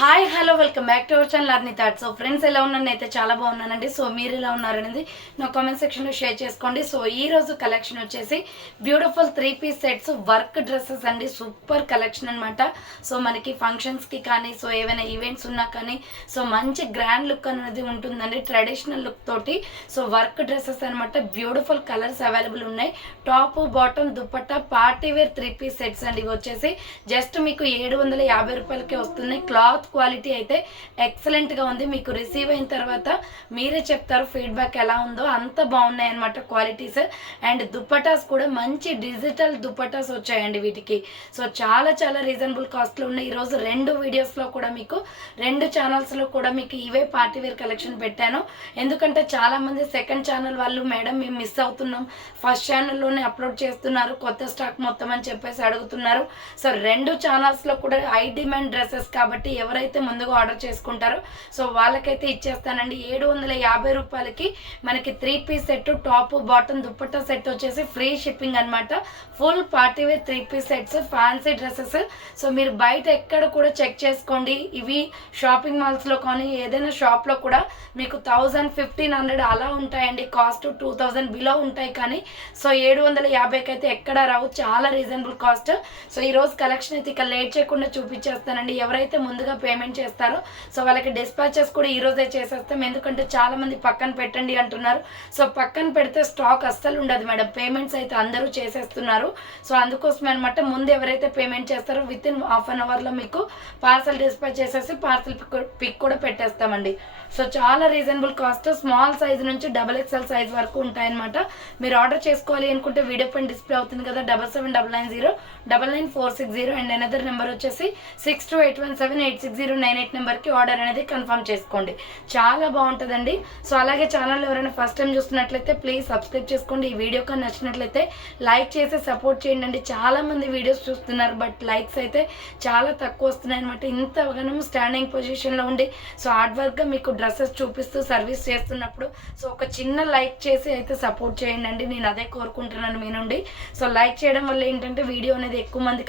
Hi hello welcome back to our channel Arni thought. So friends ఎలా ఉన్నాను అయితే చాలా బాగున్నానండి. సో మీరు ఎలా ఉన్నారనేది నా కామెంట్ సెక్షన్లో షేర్ చేసుకోండి. సో ఈ రోజు కలెక్షన్ వచ్చేసి beautiful 3-piece sets work dresses అండి. సూపర్ కలెక్షన్ అనమాట. సో మనకి ఫంక్షన్స్కి కానీ సో ఏవైనా ఈవెంట్స్ ఉన్నా కానీ సో మంచి గ్రాండ్ లుక్ అనేది ఉంటుందండి. ట్రెడిషనల్ లుక్ తోటి సో వర్క్ డ్రెస్సెస్ అనమాట. బ్యూటిఫుల్ కలర్స్ అవైలబుల్ ఉన్నాయి. Top bottom dupatta party wear 3-piece sets అండి. ఇవి వచ్చేసి జస్ట్ మీకు 750 రూపాయలకే వస్తున్నాయి. క్లాత్ క్వాలిటీ అయితే ఎక్సలెంట్గా ఉంది. మీకు రిసీవ్ అయిన తర్వాత మీరే చెప్తారు ఫీడ్బ్యాక్ ఎలా ఉందో. అంత బాగున్నాయి అనమాట క్వాలిటీస్. అండ్ దుపటాస్ కూడా మంచి డిజిటల్ దుపటాస్ వచ్చాయండి వీటికి. సో చాలా చాలా రీజనబుల్ కాస్ట్లో ఉన్నాయి. ఈరోజు 2 వీడియోస్లో కూడా మీకు 2 ఛానల్స్లో కూడా మీకు ఇవే పార్టీ వేర్ కలెక్షన్ పెట్టాను. ఎందుకంటే చాలామంది సెకండ్ ఛానల్ వాళ్ళు మేడం మేము మిస్ అవుతున్నాం, ఫస్ట్ ఛానల్లోనే అప్లోడ్ చేస్తున్నారు కొత్త స్టాక్ మొత్తం అని చెప్పేసి అడుగుతున్నారు. సో 2 ఛానల్స్లో కూడా హై డిమాండ్ డ్రెస్సెస్ కాబట్టి ఎవరైతే ముందుగా ఆర్డర్ చేసుకుంటారో సో వాళ్ళకైతే ఇచ్చేస్తానండి. 750 రూపాయలకి మనకి 3-piece set top bottom dupatta set వచ్చేసి ఫ్రీ షిప్పింగ్ అనమాట. Full party wear 3-piece sets fancy dresses. So మీరు బయట ఎక్కడ కూడా చెక్ చేసుకోండి. ఇవి షాపింగ్ మాల్స్లో కానీ ఏదైనా షాప్లో కూడా మీకు 1000-1500 అలా ఉంటాయండి. కాస్ట్ 2000 బిలో ఉంటాయి. కానీ సో 750కి అయితే ఎక్కడ రావు. చాలా రీజనబుల్ కాస్ట్. సో ఈరోజు కలెక్షన్ అయితే ఇక లేట్ చేయకుండా చూపించేస్తానండి. ఎవరైతే ముందుగా పేమెంట్ చేస్తారో సో వాళ్ళకి డిస్పాచెస్ కూడా ఈరోజే చేసేస్తాం. ఎందుకంటే చాలామంది పక్కన పెట్టండి అంటున్నారు. సో పక్కన పెడితే స్టాక్ అస్సలు ఉండదు మేడం. పేమెంట్స్ అయితే అందరూ చేసేస్తున్నారు. సో అందుకోసమే అనమాట. ముందు ఎవరైతే పేమెంట్ చేస్తారో విత్ ఇన్ హాఫ్ అన్ అవర్లో మీకు పార్సల్ డిస్పాచ్ చేసేసి పార్సల్ పిక్ కూడా పెట్టేస్తామండి. సో చాలా రీజనబుల్ కాస్ట్. స్మాల్ సైజ్ నుంచి XXL సైజ్ వరకు ఉంటాయన్నమాట. మీరు ఆర్డర్ చేసుకోవాలి అనుకుంటే వీడియో పైన డిస్ప్లే అవుతుంది కదా 7799099460 అండ్ అనదర్ నెంబర్ వచ్చేసి 6281786098 నెంబర్కి ఆర్డర్ అనేది కన్ఫర్మ్ చేసుకోండి. చాలా బాగుంటుందండి. సో అలాగే ఛానల్ ఎవరైనా ఫస్ట్ టైం చూస్తున్నట్లయితే ప్లీజ్ సబ్స్క్రైబ్ చేసుకోండి. ఈ వీడియో కానీ నచ్చినట్లయితే లైక్ చేసి సపోర్ట్ చేయండి. చాలామంది వీడియోస్ చూస్తున్నారు బట్ లైక్స్ అయితే చాలా తక్కువ వస్తున్నాయి అనమాట. ఇంతగానో స్టాండింగ్ పొజిషన్లో ఉండి సో హార్డ్ వర్క్గా మీకు డ్రెస్సెస్ చూపిస్తూ సర్వీస్ చేస్తున్నప్పుడు సో ఒక చిన్న లైక్ చేసి అయితే సపోర్ట్ చేయండి. నేను అదే కోరుకుంటున్నాను మీ నుండి. సో లైక్ చేయడం వల్ల ఏంటంటే వీడియో అనేది ఎక్కువ మంది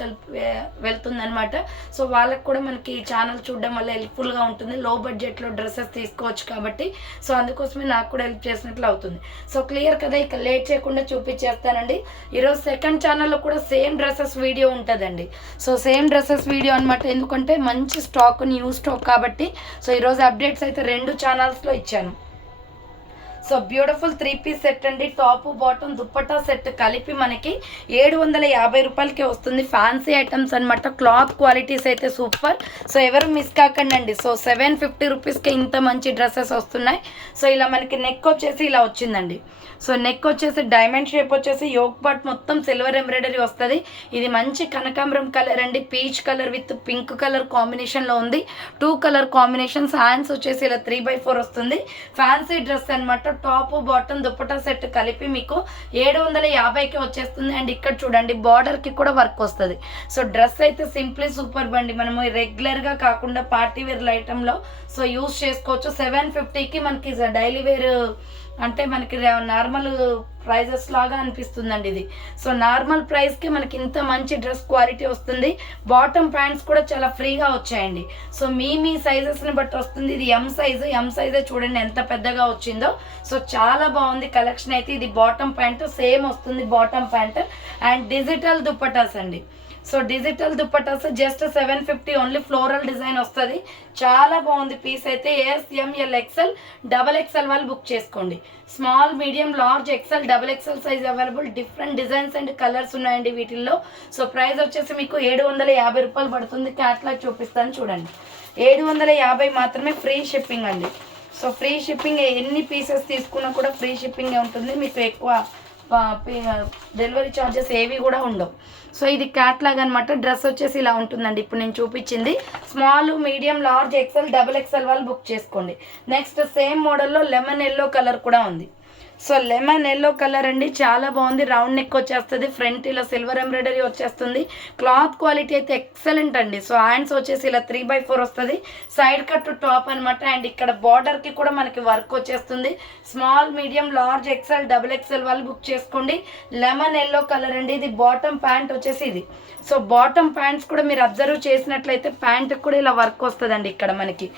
వెళ్తుందనమాట. సో వాళ్ళకి కూడా మనకి ఛానల్ చూడడం వల్ల హెల్ప్ఫుల్గా ఉంటుంది. లో బడ్జెట్లో డ్రెస్సెస్ తీసుకోవచ్చు కాబట్టి సో అందుకోసమే నాకు కూడా హెల్ప్ చేసినట్లు అవుతుంది. సో క్లియర్ కదా. ఇక లేట్ చేయకుండా చూపించేస్తానండి. ఈరోజు సెకండ్ ఛానల్లో కూడా సేమ్ డ్రెస్సెస్ వీడియో ఉంటుందండి. సో సేమ్ డ్రెస్సెస్ వీడియో అనమాట. ఎందుకంటే మంచి స్టాక్ న్యూ స్టాక్ కాబట్టి సో ఈరోజు అప్డేట్స్ అయితే 2 ఛానల్స్లో ఇచ్చాను. సో బ్యూటిఫుల్ 3-piece సెట్ అండి. టాప్ బాటమ్ దుపట్టా సెట్ కలిపి మనకి 750 రూపాయలకి వస్తుంది. ఫ్యాన్సీ ఐటమ్స్ అనమాట. క్లాత్ క్వాలిటీస్ అయితే సూపర్. సో ఎవరు మిస్ కాకండి అండి. సో 750 రూపీస్కి ఇంత మంచి డ్రెస్సెస్ వస్తున్నాయి. సో ఇలా మనకి నెక్ వచ్చేసి ఇలా వచ్చిందండి. సో నెక్ వచ్చేసి డైమండ్ షేప్ వచ్చేసి యోక్ పార్ట్ మొత్తం సిల్వర్ ఎంబ్రాయిడరీ వస్తుంది. ఇది మంచి కనకాంబరం కలర్ అండి. Peach colour with pink colour కాంబినేషన్లో ఉంది. 2 కలర్ కాంబినేషన్స్. హ్యాండ్స్ వచ్చేసి ఇలా 3/4 వస్తుంది. ఫ్యాన్సీ డ్రెస్ అనమాట. టాప్ బాటమ్ దుపట్టా సెట్ కలిపి మీకు 750కి వచ్చేస్తుంది. అండ్ ఇక్కడ చూడండి బార్డర్కి కూడా వర్క్ వస్తుంది. సో డ్రెస్ అయితే సింప్లీ సూపర్ బండి. మనము రెగ్యులర్గా కాకుండా పార్టీ వేర్ ఐటెంలో సో యూజ్ చేసుకోవచ్చు. 750కి మనకి డైలీ వేర్ అంటే మనకి నార్మల్ ప్రైజెస్ లాగా అనిపిస్తుందండి ఇది. సో నార్మల్ ప్రైస్కి మనకి ఇంత మంచి డ్రెస్ క్వాలిటీ వస్తుంది. బాటమ్ ప్యాంట్స్ కూడా చాలా ఫ్రీగా వచ్చాయండి. సో మీ సైజెస్ని బట్టి వస్తుంది. ఇది ఎం సైజే చూడండి ఎంత పెద్దగా వచ్చిందో. సో చాలా బాగుంది కలెక్షన్ అయితే. ఇది బాటమ్ ప్యాంట్ సేమ్ వస్తుంది bottom pant. And digital dupattas అండి. So digital dupattas just 750 only. Floral design వస్తుంది. చాలా బాగుంది పీస్ అయితే. SML XL XXL వాళ్ళు బుక్ చేసుకోండి. Small medium large XL XXL size available. Different designs and colours ఉన్నాయండి వీటిల్లో. సో ప్రైస్ వచ్చేసి మీకు 750 రూపాయలు పడుతుంది. క్యాట్లాగ్ చూపిస్తాను చూడండి. 750 మాత్రమే. ఫ్రీ షిప్పింగ్ అండి. So free shipping. ఎన్ని పీసెస్ తీసుకున్నా కూడా ఫ్రీ షిప్పింగ్ ఉంటుంది. మీకు ఎక్కువ డెలివరీ ఛార్జెస్ ఏవి కూడా ఉండవు. సో ఇది క్యాట్లాగ్ అనమాట. డ్రెస్ వచ్చేసి ఇలా ఉంటుందండి. ఇప్పుడు నేను చూపించింది small medium large XL XXL వాళ్ళు బుక్ చేసుకోండి. నెక్స్ట్ సేమ్ మోడల్లో లెమన్ ఎల్లో కలర్ కూడా ఉంది. సో లెమన్ ఎల్లో కలర్ అండి, చాలా బాగుంది. రౌండ్ నెక్ వచ్చేస్తుంది, ఫ్రంట్ ఇలా సిల్వర్ ఎంబ్రాయిడరీ వచ్చేస్తుంది. క్లాత్ క్వాలిటీ అయితే ఎక్సలెంట్ అండి. సో హ్యాండ్స్ వచ్చేసి ఇలా 3/4 వస్తుంది, సైడ్ కట్ టాప్ అనమాట. అండ్ ఇక్కడ బార్డర్కి కూడా మనకి వర్క్ వచ్చేస్తుంది. Small, medium, large, XL, XXL వాళ్ళు బుక్ చేసుకోండి. లెమన్ ఎల్లో కలర్ అండి. ఇది బాటమ్ ప్యాంట్ వచ్చేసి ఇది. సో బాటమ్ ప్యాంట్స్ కూడా మీరు అబ్జర్వ్ చేసినట్లయితే ప్యాంట్కి కూడా ఇలా వర్క్ వస్తుందండి ఇక్కడ మనకి.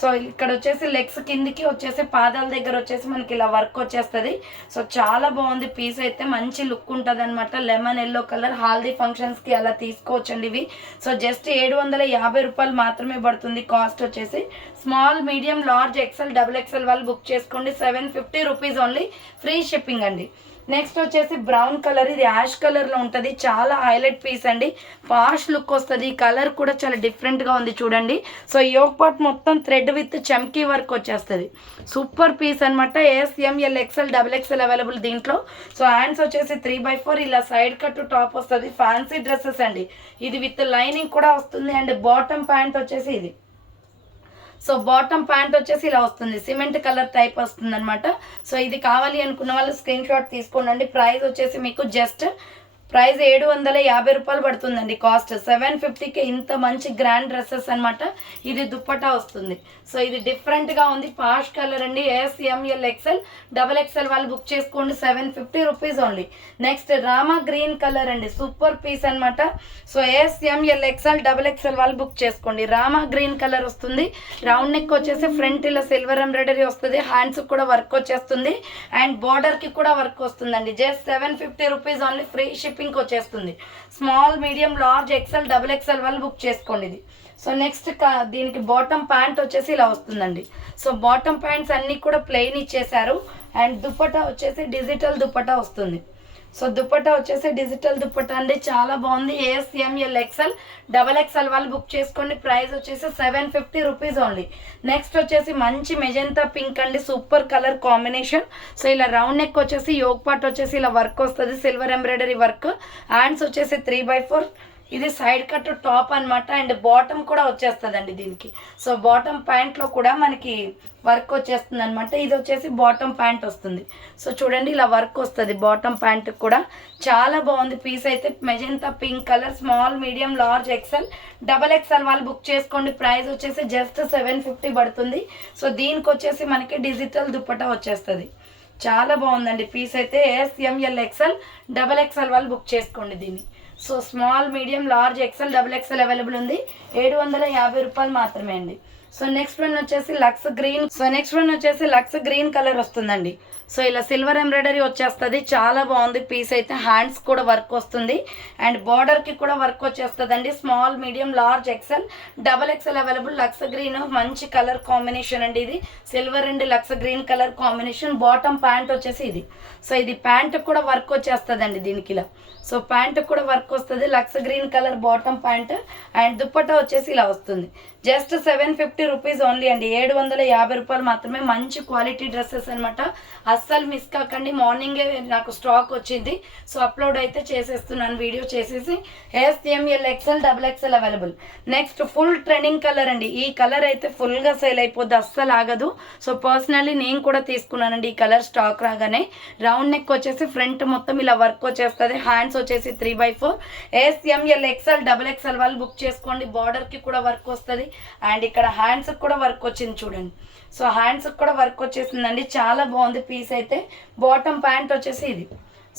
సో ఇక్కడ వచ్చేసి లెగ్స్ కిందికి వచ్చేసి పాదాల దగ్గర వచ్చేసి మనకి ఇలా వర్క్ వచ్చేస్తుంది. సో చాలా బాగుంది పీస్ అయితే, మంచి లుక్ ఉంటుంది అనమాట. లెమన్ ఎల్లో కలర్, హల్దీ ఫంక్షన్స్కి అలా తీసుకోవచ్చండి ఇవి. సో జస్ట్ 750 రూపాయలు మాత్రమే పడుతుంది కాస్ట్ వచ్చేసి. స్మాల్, మీడియం, లార్జ్, XXL వాళ్ళు బుక్ చేసుకోండి. 750 రూపీస్ ఓన్లీ, ఫ్రీ షిప్పింగ్ అండి. నెక్స్ట్ వచ్చేసి బ్రౌన్ కలర్, ఇది యాష్ కలర్లో ఉంటుంది. చాలా హైలైట్ పీస్ అండి, పాష్ లుక్ వస్తుంది. కలర్ కూడా చాలా డిఫరెంట్గా ఉంది చూడండి. సో యోక్ పార్ట్ మొత్తం థ్రెడ్ విత్ చమ్కీ వర్క్ వచ్చేస్తుంది. సూపర్ పీస్ అనమాట. SML, XL, XXL అవైలబుల్ దీంట్లో. సో హ్యాండ్స్ వచ్చేసి 3/4 ఇలా సైడ్ కట్ టాప్ వస్తుంది. ఫ్యాన్సీ డ్రెస్సెస్ అండి, ఇది విత్ లైనింగ్ కూడా వస్తుంది. అండ్ బాటమ్ ప్యాంట్ వచ్చేసి ఇది. సో బాటమ్ ప్యాంట్ వచ్చేసి ఇలా వస్తుంది, సిమెంట్ కలర్ టైప్ వస్తుంది అనమాట. సో ఇది కావాలి అనుకున్న వాళ్ళు స్క్రీన్ షాట్ తీసుకోండి. ప్రైస్ వచ్చేసి మీకు జస్ట్ ప్రైస్ 750 రూపాయలు పడుతుందండి కాస్ట్. 750కి ఇంత మంచి గ్రాండ్ డ్రెస్సెస్ అనమాట. ఇది దుప్పటా వస్తుంది. సో ఇది డిఫరెంట్గా ఉంది, పాష్ కలర్ అండి. SML, XL, XXL వాళ్ళు బుక్ చేసుకోండి. 750 rupees only. Next Rama green colour అండి, సూపర్ పీస్ అనమాట. సో SML, XL, XXL వాళ్ళు బుక్ చేసుకోండి. రామా గ్రీన్ కలర్ వస్తుంది. రౌండ్ నెక్ వచ్చేసి ఫ్రంట్ ఇలా సిల్వర్ ఎంబ్రాయిడరీ వస్తుంది. హ్యాండ్స్ కూడా వర్క్ వచ్చేస్తుంది. అండ్ బార్డర్కి కూడా వర్క్ వస్తుందండి. Just 750 rupees only, free ship వచ్చేస్తుంది. Small, medium, large, XL, XXL వాళ్ళు బుక్ చేసుకోండి ఇది. సో నెక్స్ట్ దీనికి బాటమ్ ప్యాంట్ వచ్చేసి ఇలా వస్తుందండి. సో బాటమ్ ప్యాంట్స్ అన్నీ కూడా ప్లెయిన్ ఇచ్చేసారు. అండ్ దుపట్టా వచ్చేసి డిజిటల్ దుపట్టా వస్తుంది. సో దుపట్టా వచ్చేసి డిజిటల్ దుపట్టా అండి, చాలా బాగుంది. SML, XL, XXL వాళ్ళు బుక్ చేసుకోండి. ప్రైస్ వచ్చేసి 750 రూపీస్ ఓన్లీ. నెక్స్ట్ వచ్చేసి మంచి మెజెంతా పింక్ అండి, సూపర్ కలర్ కాంబినేషన్. సో ఇలా రౌండ్ నెక్ వచ్చేసి యోక్ పార్ట్ వచ్చేసి ఇలా వర్క్ వస్తుంది, సిల్వర్ ఎంబ్రాయిడరీ వర్క్. హ్యాండ్స్ వచ్చేసి 3/4, ఇది సైడ్ కట్ టాప్ అనమాట. అండ్ బాటమ్ కూడా వచ్చేస్తుందండి దీనికి. సో బాటమ్ ప్యాంట్లో కూడా మనకి వర్క్ వచ్చేస్తుంది అనమాట. ఇది వచ్చేసి బాటమ్ ప్యాంట్ వస్తుంది. సో చూడండి ఇలా వర్క్ వస్తుంది బాటమ్ ప్యాంట్ కూడా. చాలా బాగుంది పీస్ అయితే. Magenta pink colour, small, medium, large, XL, XXL వాళ్ళు బుక్ చేసుకోండి. ప్రైస్ వచ్చేసి జస్ట్ 750 పడుతుంది. సో దీనికి వచ్చేసి మనకి డిజిటల్ దుప్పటా వచ్చేస్తుంది. చాలా బాగుందండి పీస్ అయితే. SML, XL, XXL వాళ్ళు బుక్ చేసుకోండి దీన్ని. So small, medium, large, XL, XXL available ఉంది. 750 రూపాయలు మాత్రమే అండి. సో నెక్స్ట్ వన్ వచ్చేసి లక్స్ గ్రీన్ కలర్ వస్తుందండి. సో ఇలా సిల్వర్ ఎంబ్రాయిడరీ వచ్చేస్తుంది. చాలా బాగుంది పీస్ అయితే. హ్యాండ్స్ కూడా వర్క్ వస్తుంది. అండ్ బార్డర్కి కూడా వర్క్ వచ్చేస్తుంది అండి. Small, medium, large, XL, XXL available. Lux green మంచి కలర్ కాంబినేషన్ అండి. ఇది silver and lux green colour combination. Bottom pant వచ్చేసి ఇది. సో ఇది ప్యాంట్ కూడా వర్క్ వచ్చేస్తుంది అండి దీనికి ఇలా. సో ప్యాంట్ కూడా వర్క్ వస్తుంది. Lux green colour bottom pant. And dupatta వచ్చేసి ఇలా వస్తుంది. జస్ట్ 750 రూపీస్ ఓన్లీ అండి. 750 రూపాయలు మాత్రమే. మంచి క్వాలిటీ డ్రెస్సెస్ అనమాట. అస్సలు మిస్ కాకండి. మార్నింగే నాకు స్టాక్ వచ్చింది. సో అప్లోడ్ అయితే చేసేస్తున్నాను, వీడియో చేసేసి. SML, XL, XXL available. Next full trending colour అండి. ఈ కలర్ అయితే ఫుల్గా సేల్ అయిపోద్ది, అస్సలు ఆగదు. సో పర్సనల్లీ నేను కూడా తీసుకున్నానండి ఈ కలర్ స్టాక్ రాగానే. రౌండ్ నెక్ వచ్చేసి ఫ్రంట్ మొత్తం ఇలా వర్క్ వచ్చేస్తుంది. హ్యాండ్స్ వచ్చేసి 3/4. SML, XL, XXL వాళ్ళు బుక్ చేసుకోండి. బార్డర్కి కూడా వర్క్ వస్తుంది. అండ్ ఇక్కడ హ్యాండ్స్ కూడా వర్క్ వచ్చింది చూడండి. సో హ్యాండ్స్ కూడా వర్క్ వచ్చేసిందండి. చాలా బాగుంది పీస్ అయితే. బాటమ్ ప్యాంట్ వచ్చేసి ఇది.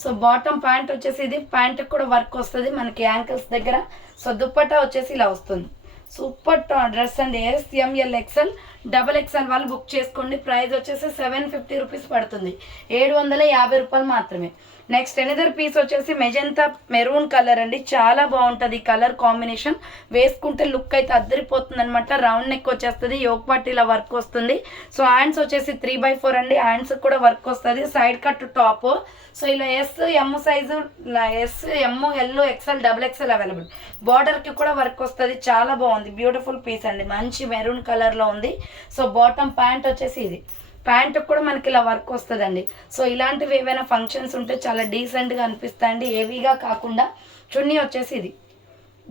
సో బాటమ్ ప్యాంట్ వచ్చేసి ఇది. ప్యాంట్ కూడా వర్క్ వస్తుంది మనకి యాంకిల్స్ దగ్గర. సో దుప్పట్టా వచ్చేసి ఇలా వస్తుంది. సూపర్ డ్రెస్ అండి. SML, XL, XXL వాళ్ళు బుక్ చేసుకోండి. ప్రైస్ వచ్చేసి 750 రూపీస్ పడుతుంది. 750 రూపాయలు మాత్రమే. నెక్స్ట్ ఎనదర్ పీస్ వచ్చేసి మెజెంతా మెరూన్ కలర్ అండి. చాలా బాగుంటుంది ఈ కలర్ కాంబినేషన్. వేసుకుంటే లుక్ అయితే అద్దరిపోతుంది అనమాట. రౌండ్ నెక్ వచ్చేస్తుంది, యోక్ పార్ట్ ఇలా వర్క్ వస్తుంది. సో హ్యాండ్స్ వచ్చేసి 3/4 అండి. హ్యాండ్స్ కూడా వర్క్ వస్తుంది. Side cut top. సో ఇలా SM size, SM, L, XL, XXL available. బార్డర్కి కూడా వర్క్ వస్తుంది. చాలా బాగుంది, బ్యూటిఫుల్ పీస్ అండి. మంచి మెరూన్ కలర్లో ఉంది. సో బాటమ్ ప్యాంట్ వచ్చేసి ఇది. ప్యాంట్ కూడా మనకి ఇలా వర్క్ వస్తుందండి. సో ఇలాంటివి ఏవైనా ఫంక్షన్స్ ఉంటే చాలా డీసెంట్గా అనిపిస్తాయండి, హెవీగా కాకుండా. చున్నీ వచ్చేసి ఇది.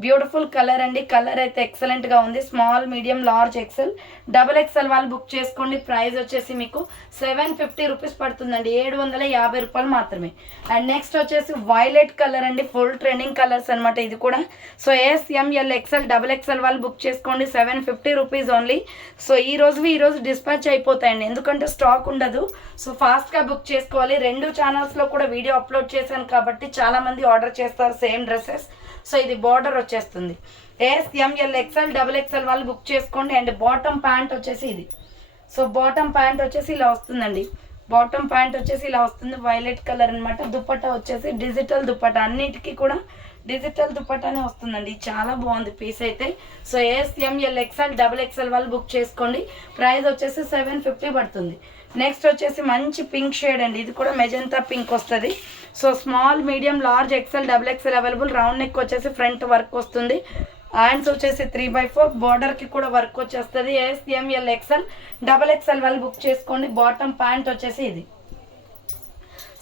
బ్యూటిఫుల్ కలర్ అండి. కలర్ అయితే ఎక్సలెంట్గా ఉంది. Small medium large XL double XL వాళ్ళు బుక్ చేసుకోండి. ప్రైస్ వచ్చేసి మీకు 750 రూపీస్ పడుతుందండి, 750 రూపాయలు మాత్రమే. అండ్ నెక్స్ట్ వచ్చేసి వైలెట్ కలర్ అండి, ఫుల్ ట్రెండింగ్ కలర్స్ అనమాట ఇది కూడా. So SML XL double XL వాళ్ళు బుక్ చేసుకోండి, 750 రూపీస్ ఓన్లీ. సో ఈ రోజు డిస్పాచ్ అయిపోతాయండి, ఎందుకంటే స్టాక్ ఉండదు. సో ఫాస్ట్గా బుక్ చేసుకోవాలి. 2 ఛానల్స్లో కూడా వీడియో అప్లోడ్ చేశాను కాబట్టి చాలామంది ఆర్డర్ చేస్తారు సేమ్ డ్రెస్సెస్. సో ఇది బార్డర్ వచ్చేస్తుంది. SML XL డబుల్ ఎక్సెల్ వాళ్ళు బుక్ చేసుకోండి. అండ్ బాటమ్ ప్యాంట్ వచ్చేసి ఇది. సో బాటమ్ ప్యాంట్ వచ్చేసి ఇలా వస్తుందండి. బాటమ్ ప్యాంట్ వచ్చేసి ఇలా వస్తుంది, వైలెట్ కలర్ అనమాట. దుపట్టా వచ్చేసి డిజిటల్ దుపట్టా, అన్నిటికీ కూడా డిజిటల్ దుపట్టానే వస్తుందండి. చాలా బాగుంది పీస్ అయితే. So SML XL double XL వాళ్ళు బుక్ చేసుకోండి. ప్రైస్ వచ్చేసి 750 పడుతుంది. నెక్స్ట్ వచ్చేసి మంచి పింక్ షేడ్ అండి, ఇది కూడా మెజంతా పింక్ వస్తుంది. So small medium large XL double XL available. Round neck వచ్చేసి ఫ్రంట్ వర్క్ వస్తుంది. హ్యాండ్స్ వచ్చేసి 3/4, బార్డర్కి కూడా వర్క్ వచ్చేస్తుంది. SML XL డబల్ ఎక్సెల్ వాళ్ళు బుక్ చేసుకోండి. బాటమ్ ప్యాంట్ వచ్చేసి ఇది.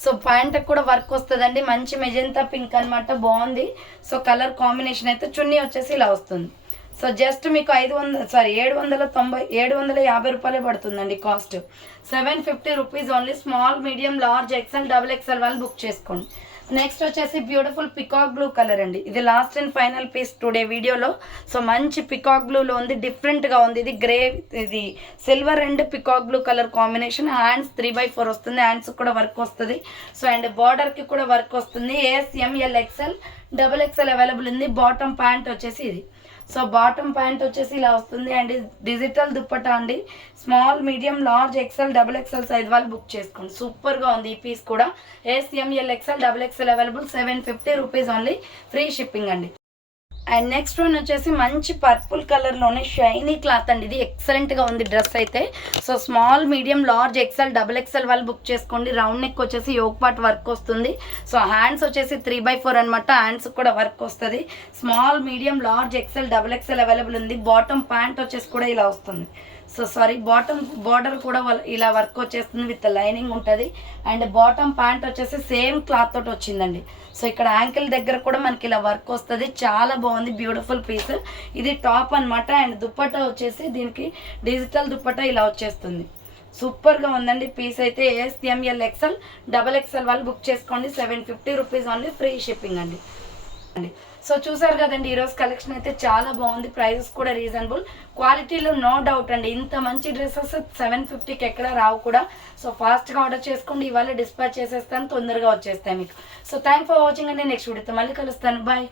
సో ప్యాంట్కి కూడా వర్క్ వస్తుందండి, మంచి మెజంతా పింక్ అనమాట, బాగుంది. సో కలర్ కాంబినేషన్ అయితే. చున్నీ వచ్చేసి ఇలా వస్తుంది. సో జస్ట్ మీకు 750 రూపాయలే పడుతుందండి cost. 750 rupees only. Small medium large XL double XL వాళ్ళు బుక్ చేసుకోండి. నెక్స్ట్ వచ్చేసి బ్యూటిఫుల్ పికాక్ బ్లూ కలర్ అండి, ఇది last and final piece today వీడియోలో. సో మంచి పికాక్ బ్లూలో ఉంది, డిఫరెంట్గా ఉంది. ఇది గ్రే, ఇది silver and peacock blue colour combination. Hands 3/4 వస్తుంది, హ్యాండ్స్ కూడా వర్క్ వస్తుంది. సో అండ్ బార్డర్కి కూడా వర్క్ వస్తుంది. SML XL double XL available ఉంది. బాటమ్ ప్యాంట్ వచ్చేసి ఇది. సో బాటమ్ ప్యాంట్ వచ్చేసి ఇలా వస్తుంది. అండ్ డిజిటల్ దుప్పటా అండి. Small medium large XL double XL size వాళ్ళు బుక్ చేసుకోండి. సూపర్గా ఉంది ఈ పీస్ కూడా. SML XL double XL available, 750 rupees only, free shipping అండి. అండ్ నెక్స్ట్ వన్ వచ్చేసి మంచి పర్పుల్ కలర్లోనే షైనీ క్లాత్ అండి, ఇది ఎక్సలెంట్గా ఉంది డ్రెస్ అయితే. So small medium large XL double XL వాళ్ళు బుక్ చేసుకోండి. రౌండ్ నెక్ వచ్చేసి యోక్ పార్ట్ వర్క్ వస్తుంది. సో హ్యాండ్స్ వచ్చేసి 3/4 అనమాట, హ్యాండ్స్ కూడా వర్క్ వస్తుంది. Small medium large XL double XL available ఉంది. బాటమ్ ప్యాంట్ వచ్చేసి కూడా ఇలా వస్తుంది. సో బాటమ్ బార్డర్ కూడా ఇలా వర్క్ వచ్చేస్తుంది, విత్ లైనింగ్ ఉంటుంది. అండ్ బాటమ్ ప్యాంట్ వచ్చేసి సేమ్ క్లాత్ తోటి వచ్చిందండి. సో ఇక్కడ యాంకిల్ దగ్గర కూడా మనకి ఇలా వర్క్ వస్తుంది, చాలా బాగుంది, బ్యూటిఫుల్ పీస్. ఇది టాప్ అనమాట. అండ్ దుప్పట్టా వచ్చేసి దీనికి డిజిటల్ దుప్పట్టా ఇలా వచ్చేస్తుంది. సూపర్గా ఉందండి పీస్ అయితే. SML XL డబల్ ఎక్సెల్ వాళ్ళు బుక్ చేసుకోండి, 750 రూపీస్ ఓన్లీ, ఫ్రీ షిప్పింగ్ అండి. సో చూసారు కదండి, ఈరోజు కలెక్షన్ అయితే చాలా బాగుంది, ప్రైజెస్ కూడా రీజనబుల్, క్వాలిటీలో నో డౌట్ అండి. ఇంత మంచి డ్రెస్సెస్ 750కి ఎక్కడ రావు కూడా. సో ఫాస్ట్గా ఆర్డర్ చేసుకోండి, ఇవాళ డిస్పాచ్ చేసేస్తాను, తొందరగా వచ్చేస్తాయి మీకు. సో థ్యాంక్ ఫర్ వాచింగ్ అండి. నెక్స్ట్ వీడియోతో మళ్ళీ కలుస్తాను, బాయ్.